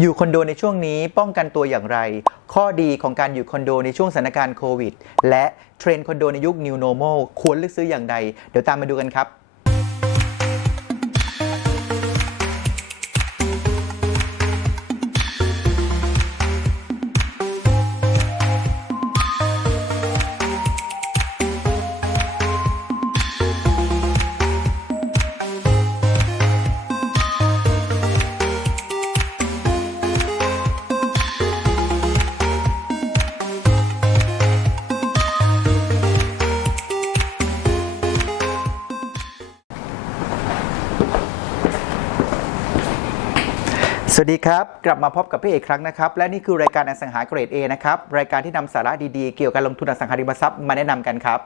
อยู่คอนโดในช่วงนี้ป้องกันตัวอย่างไร ข้อดีของการอยู่คอนโดในช่วงสถานการณ์โควิด และเทรนด์คอนโดในยุค New Normal ควรเลือกซื้ออย่างใด เดี๋ยวตามมาดูกันครับ สวัสดีครับ กลับมาพบกับพี่เอกครั้งนะครับ และนี่คือรายการอสังหาเกรด A นะครับ รายการที่นำสาระดีๆ เกี่ยวกับลงทุนอสังหาริมทรัพย์มาแนะนำกันครับ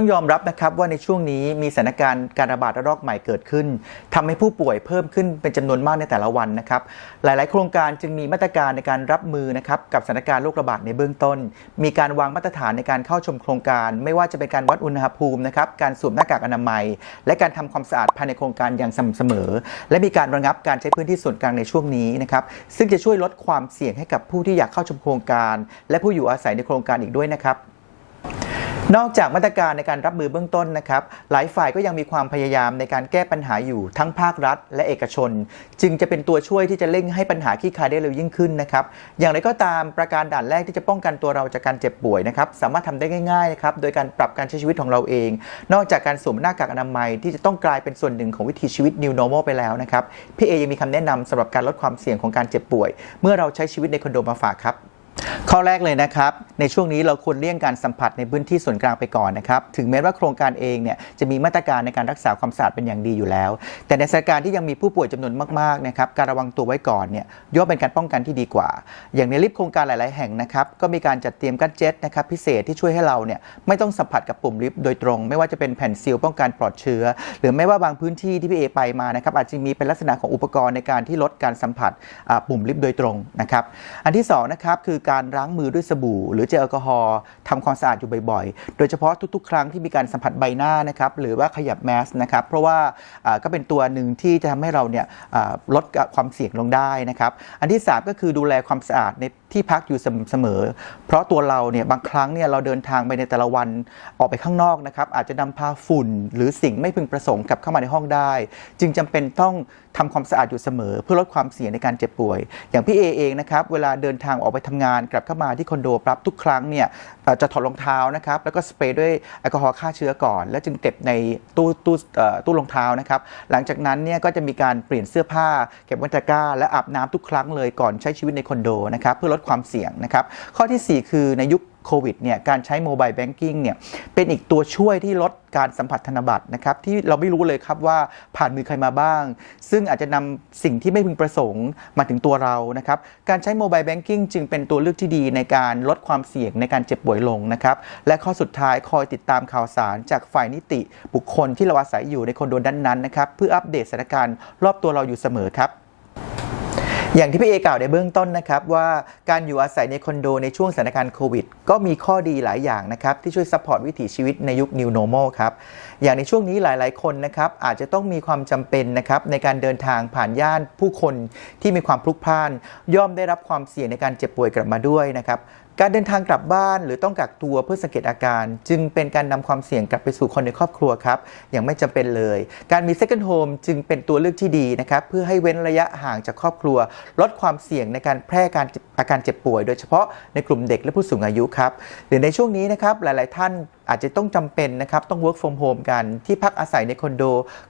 ต้องยอมรับนะครับว่าในช่วงนี้มีสถานการณ์การระบาดระลอกใหม่เกิดขึ้นทำให้ผู้ป่วยเพิ่มขึ้นเป็นจำนวนมากในแต่ละวันนะครับ หลาย ๆ โครงการจึงมีมาตรการในการรับมือนะครับกับสถานการณ์โรคระบาดในเบื้องต้น มีการวางมาตรฐานในการเข้าชมโครงการ ไม่ว่าจะเป็นการวัดอุณหภูมินะครับการสวมหน้ากากอนามัย และการทำความสะอาดภายในโครงการอย่างสม่ำเสมอ และมีการระงับการใช้พื้นที่ส่วนกลางในช่วงนี้นะครับซึ่งจะช่วยลดความเสี่ยงให้กับผู้ที่อยากเข้าชมโครงการ และผู้อยู่อาศัยในโครงการอีกด้วยนะครับ นอกจากมาตรการในการรับมือเบื้องต้นนะครับ หลายฝ่ายก็ยังมีความพยายามในการแก้ปัญหาอยู่ทั้งภาครัฐ และเอกชน จึงจะเป็นตัวช่วยที่จะเร่งให้ปัญหาขี้คายได้เร็วยิ่งขึ้นนะครับ อย่างไรก็ตามประการด่านแรกที่จะป้องกันตัวเราจากการเจ็บป่วยนะครับ สามารถทำได้ง่ายๆนะครับโดยการปรับการใช้ชีวิตของเราเอง นอกจากการสวมหน้ากากอนามัยที่จะต้องกลายเป็นส่วนหนึ่งของวิถีชีวิต New Normal ไปแล้วนะครับพี่เอยังมีคำแนะนำสำหรับการลดความเสี่ยงของการเจ็บป่วย เมื่อเราใช้ชีวิตในคอนโดมาฝากครับ ข้อแรกเลยนะครับ ในช่วงนี้เราควรเลี่ยงการสัมผัสในพื้นที่ส่วนกลางไปก่อนนะครับ ถึงแม้ว่าโครงการเองเนี่ยจะมีมาตรการในการรักษาความสะอาดเป็นอย่างดีอยู่แล้ว แต่ในสถานการณ์ที่ยังมีผู้ป่วยจำนวนมากๆนะครับการระวังตัวไว้ก่อนเนี่ยย่อมเป็นการป้องกันที่ดีกว่า อย่างในลิฟต์โครงการหลาย ๆ แห่งนะครับก็มีการจัดเตรียมกัดเจ็ตนะครับพิเศษที่ช่วยให้เราเนี่ยไม่ต้องสัมผัสกับปุ่มลิฟต์โดยตรง ไม่ว่าจะเป็นแผ่นซีลป้องกันปลอดเชื้อ หรือไม่ว่าบางพื้นที่ที่พี่เอไปมานะครับอาจจะมีเป็นลักษณะของอุปกรณ์ในการที่ลดการสัมผัสปุ่มลิฟต์โดยตรงนะครับอันที่สองนะครับคือการล้างมือด้วยสบู่ หรือเจลแอลกอฮอล์ทำความสะอาดอยู่บ่อยๆ โดยเฉพาะทุกๆ ครั้งที่มีการสัมผัสใบหน้านะครับหรือว่าขยับแมสนะครับเพราะว่าก็เป็นตัวหนึ่งที่จะทำให้เราเนี่ยลดความเสี่ยงลงได้นะครับอันที่สามก็คือดูแลความสะอาดในที่พักอยู่เสมอ เพราะตัวเราเนี่ยบางครั้งเนี่ยเราเดินทางไปในแต่ละวันออกไปข้างนอกนะครับอาจจะนำพาฝุ่น หรือสิ่งไม่พึงประสงค์กลับเข้ามาในห้องได้ จึงจำเป็นต้องทำความสะอาดอยู่เสมอ เพื่อลดความเสี่ยงในการเจ็บป่วย อย่างพี่เอเองนะครับเวลาเดินทางออกไปทำงานกลับเข้ามาที่คอนโดปั๊บทุกครั้งเนี่ยจะถอดรองเท้านะครับแล้วก็สเปรย์ด้วยแอลกอฮอล์ฆ่าเชื้อก่อน แล้วจึงเก็บในตู้ตู้ตู้รองเท้านะครับหลังจากนั้นเนี่ยก็จะมีการเปลี่ยนเสื้อผ้า เก็บวัตะกร้า และอาบน้ำทุกครั้งเลยก่อนใช้ชีวิตในคอนโดนะครับเพื่อลดความเสี่ยงนะครับข้อทีสี่4 คือในยุค โควิดเนี่ยการใช้โมบายแบงกิ้งเนี่ยเป็นอีกตัวช่วยที่ลดการสัมผัสธนบัตรนะครับที่เราไม่รู้เลยครับว่าผ่านมือใครมาบ้าง ซึ่งอาจจะนำสิ่งที่ไม่พึงประสงค์มาถึงตัวเรานะครับการใช้โมบายแบงกิ้งจึงเป็นตัวเลือกที่ดีในการลดความเสี่ยงในการเจ็บป่วยลงนะครับและข้อสุดท้ายคอยติดตามข่าวสารจากฝ่ายนิติบุคคลที่เราอาศัยอยู่ในคอนโดนั้นนะครับเพื่ออัปเดตสถานการณ์รอบตัวเราอยู่เสมอครับ อย่างที่พี่เอกล่าวในเบื้องต้นนะครับว่าการอยู่อาศัยในคอนโดในช่วงสถานการณ์โควิด ก็มีข้อดีหลายอย่างนะครับที่ช่วยซัพพอร์ตวิถีชีวิตในยุค New Normal ครับอย่างในช่วงนี้หลาย ๆ คนนะครับอาจจะต้องมีความจำเป็นนะครับในการเดินทางผ่านย่านผู้คนที่มีความพลุกพล่าน ย่อมได้รับความเสี่ยงในการเจ็บป่วยกลับมาด้วยนะครับ การเดินทางกลับบ้านหรือต้องกักตัวเพื่อสังเกตอาการ จึงเป็นการนำความเสี่ยงกลับไปสู่คนในครอบครัวครับอย่างไม่จำเป็นเลย การมี second home จึงเป็นตัวเลือกที่ดีนะครับเพื่อให้เว้นระยะห่างจากครอบครัว ลดความเสี่ยงในการแพร่การอาการเจ็บป่วย โดยเฉพาะในกลุ่มเด็กและผู้สูงอายุครับหรือในช่วงนี้นะครับหลาย ๆ ท่าน อาจจะต้องจำเป็นนะครับต้อง work from home กันที่พักอาศัยในคอนโด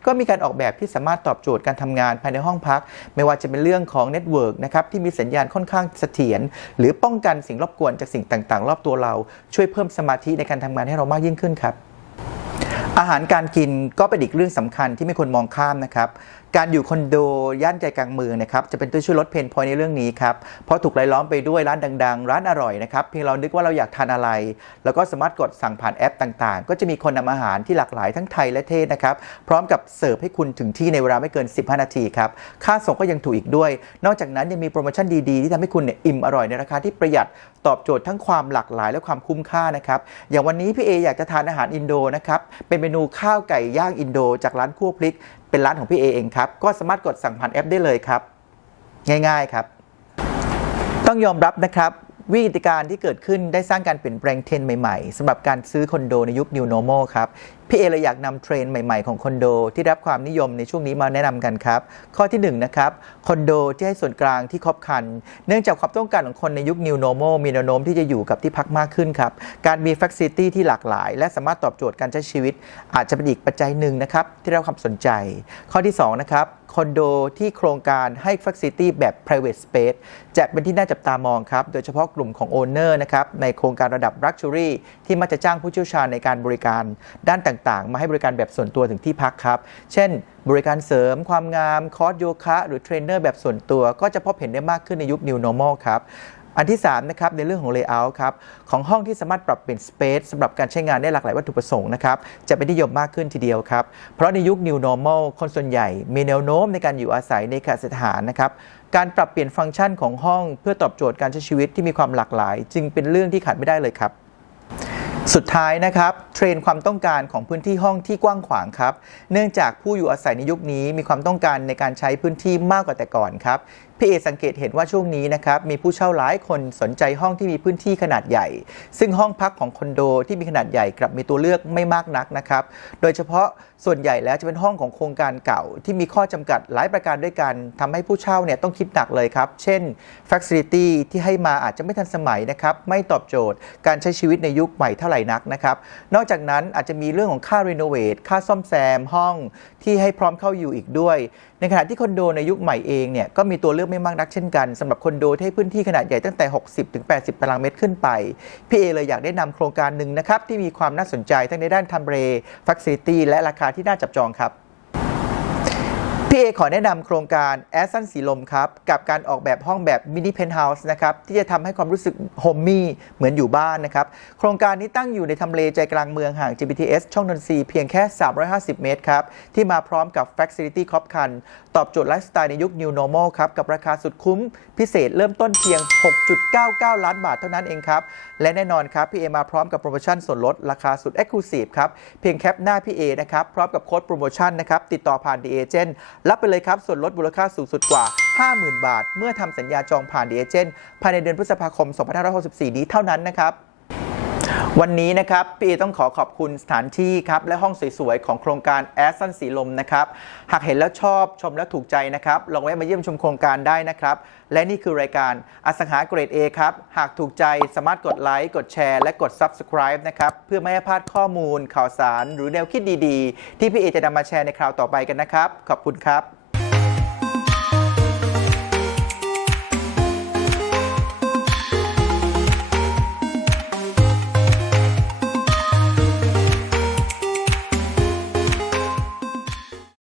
ก็มีการออกแบบที่สามารถตอบโจทย์การทำงานภายในห้องพัก ไม่ว่าจะเป็นเรื่องของเน็ตเวิร์กนะครับที่มีสัญญาณค่อนข้างเสถียรหรือป้องกันสิ่งรบกวนจากสิ่งต่างๆ รอบตัวเรา ช่วยเพิ่มสมาธิในการทำงานให้เรามากยิ่งขึ้นครับอาหารการกินก็เป็นอีกเรื่องสำคัญที่ไม่ควรมองข้ามนะครับการอยู่คอนโดย่านใจกลางเมืองนะครับจะเป็นตัวช่วยลดเพนพอยในเรื่องนี้ครับเพราะถูกรายล้อมไปด้วยร้านดัง ๆ ร้านอร่อยนะครับเพียงเรานึกว่าเราอยากทานอะไร แล้วก็สามารถกดสั่งผ่านแอปต่างๆ ก็จะมีคนนำอาหารที่หลากหลายทั้งไทยและเทศนะครับพร้อมกับเสิร์ฟให้คุณถึงที่ในเวลาไม่เกิน 15 นาทีครับค่าส่งก็ยังถูกอีกด้วย นอกจากนั้นยังมีโปรโมชั่นดีๆ ที่ทำให้คุณเนี่ยอิ่มอร่อยในราคาที่ประหยัดตอบโจทย์ทั้งความหลากหลายและความคุ้มค่านะครับอย่างวันนี้พี่เออยากจะทานอาหารอินโดนะครับเป็นเมนูข้าวไก่ย่างอินโด จากร้านคั่วพริกเป็นร้านของพี่เอเองครับ ก็สามารถกดสั่งผ่านแอปได้เลยครับ ง่ายๆครับ ต้องยอมรับนะครับวิกฤตการณ์ที่เกิดขึ้นได้สร้างการเปลี่ยนแปลงเทรนด์ใหม่ ๆสำหรับการซื้อคอนโดในยุค New Normal ครับ พี่เอเลยอยากนำเทรนด์ใหม่ ๆ ของคอนโดที่รับความนิยมในช่วงนี้มาแนะนำกันครับ ข้อที่1นะครับคอนโดที่ให้ส่วนกลางที่ครอบครัน เนื่องจากความต้องการของคนในยุค New Normal มีแนวโน้มที่จะอยู่กับที่พักมากขึ้นครับ การมี Facility ที่หลากหลาย และสามารถตอบโจทย์การใช้ชีวิต อาจจะเป็นอีกปัจจัยหนึ่งนะครับที่ได้รับความสนใจ ข้อที่สองนะครับคอนโดที่โครงการให้ Facility แบบ private space จะเป็นที่น่าจับตามองครับ โดยเฉพาะกลุ่มของ Owner นะครับในโครงการระดับ Luxury ที่มักจะจ้างผู้เชี่ยวชาญในการบริการด้านต่างๆ มาให้บริการแบบส่วนตัวถึงที่พักครับ เช่น บริการเสริมความงาม คอร์สโยคะ หรือเทรนเนอร์แบบส่วนตัว ก็จะพบเห็นได้มากขึ้นในยุค New Normal ครับอันที่3นะครับในเรื่องของ Layout ครับของห้องที่สามารถปรับเปลี่ยน Space สำหรับการใช้งานได้หลากหลายวัตถุประสงค์นะครับจะเป็นนิยมมากขึ้นทีเดียวครับ เพราะในยุค New Normal คนส่วนใหญ่ มีแนวโน้มในการอยู่อาศัยในคาสถานนะครับการปรับเปลี่ยนฟังก์ชันของห้องเพื่อตอบโจทย์การใช้ชีวิตที่มีความหลากหลาย จึงเป็นเรื่องที่ขาดไม่ได้เลยครับ สุดท้ายนะครับเทรนความต้องการของพื้นที่ห้องที่กว้างขวางครับ เนื่องจากผู้อยู่อาศัยในยุคนี้มีความต้องการในการใช้พื้นที่มากกว่าแต่ก่อนครับ พี่เอสังเกตเห็นว่าช่วงนี้นะครับมีผู้เช่าหลายคนสนใจห้องที่มีพื้นที่ขนาดใหญ่ ซึ่งห้องพักของคอนโดที่มีขนาดใหญ่กลับมีตัวเลือกไม่มากนักนะครับ โดยเฉพาะส่วนใหญ่แล้วจะเป็นห้องของโครงการเก่า ที่มีข้อจำกัดหลายประการด้วยกันทำให้ผู้เช่าเนี่ยต้องคิดหนักเลยครับ เช่น Facility ที่ให้มาอาจจะไม่ทันสมัยนะครับไม่ตอบโจทย์ การใช้ชีวิตในยุคใหม่เท่าไหร่นักนะครับนอกจากนั้นอาจจะมีเรื่องของค่ารีโนเวทค่าซ่อมแซมห้องที่ให้พร้อมเข้าอยู่อีกด้วย ในขณะที่คอนโดในยุคใหม่เองเนี่ยก็มีตัวเลือกไม่มากนักเช่นกันสำหรับคอนโดที่ให้พื้นที่ขนาดใหญ่ตั้งแต่ 60ถึง80 ตารางเมตรขึ้นไปพี่เอเลยอยากได้นำโครงการหนึ่งนะครับที่มีความน่าสนใจทั้งในด้านทำเลฟัคซิตี้และราคาที่น่าจับจองครับ พี่เอขอแนะนำโครงการแอสซันสีลมครับ กับการออกแบบห้องแบบมินิเพนท์เฮาส์นะครับ ที่จะทำให้ความรู้สึกโฮมมี่เหมือนอยู่บ้านนะครับ โครงการนี้ตั้งอยู่ในทำเลใจกลางเมืองห่าง GBTS ช่องนนทรีเพียงแค่ 350 เมตรครับ ที่มาพร้อมกับ Facility ครอบครัน ตอบโจทย์ไลฟ์สไตล์ในยุค New Normal ครับ กับราคาสุดคุ้มพิเศษเริ่มต้นเพียง 6.99 ล้านบาทเท่านั้นเองครับ และแน่นอนครับพี่เอมาพร้อมกับโปรโมชั่นส่วนลดราคาสุด Exclusive ครับเพียงแคปหน้าพี่เอนะครับพร้อมกับโค้ดโปรโมชั่นนะครับติดต่อผ่าน The Agent รับไปเลยครับส่วนลดมูลค่าสูงสุดกว่า 50,000 บาท เมื่อทำสัญญาจองผ่านเดเอเจนภายในเดือนพฤษภาคม 2564 นี้เท่านั้นนะครับ วันนี้นะครับพี่เอต้องขอขอบคุณสถานที่ครับและห้องสวยๆ ของโครงการแอสซันสีลมนะครับ หากเห็นแล้วชอบชมแล้วถูกใจนะครับ ลองแวะมาเยี่ยมชมโครงการได้นะครับ และนี่คือรายการอสังหาเกรด A ครับ หากถูกใจสามารถกดไลค์กดแชร์และกด Subscribe นะครับ เพื่อไม่ให้พลาดข้อมูลข่าวสาร หรือแนวคิดดีๆ ที่พี่เอจะนำมาแชร์ในคราวต่อไปกันนะครับ ขอบคุณครับ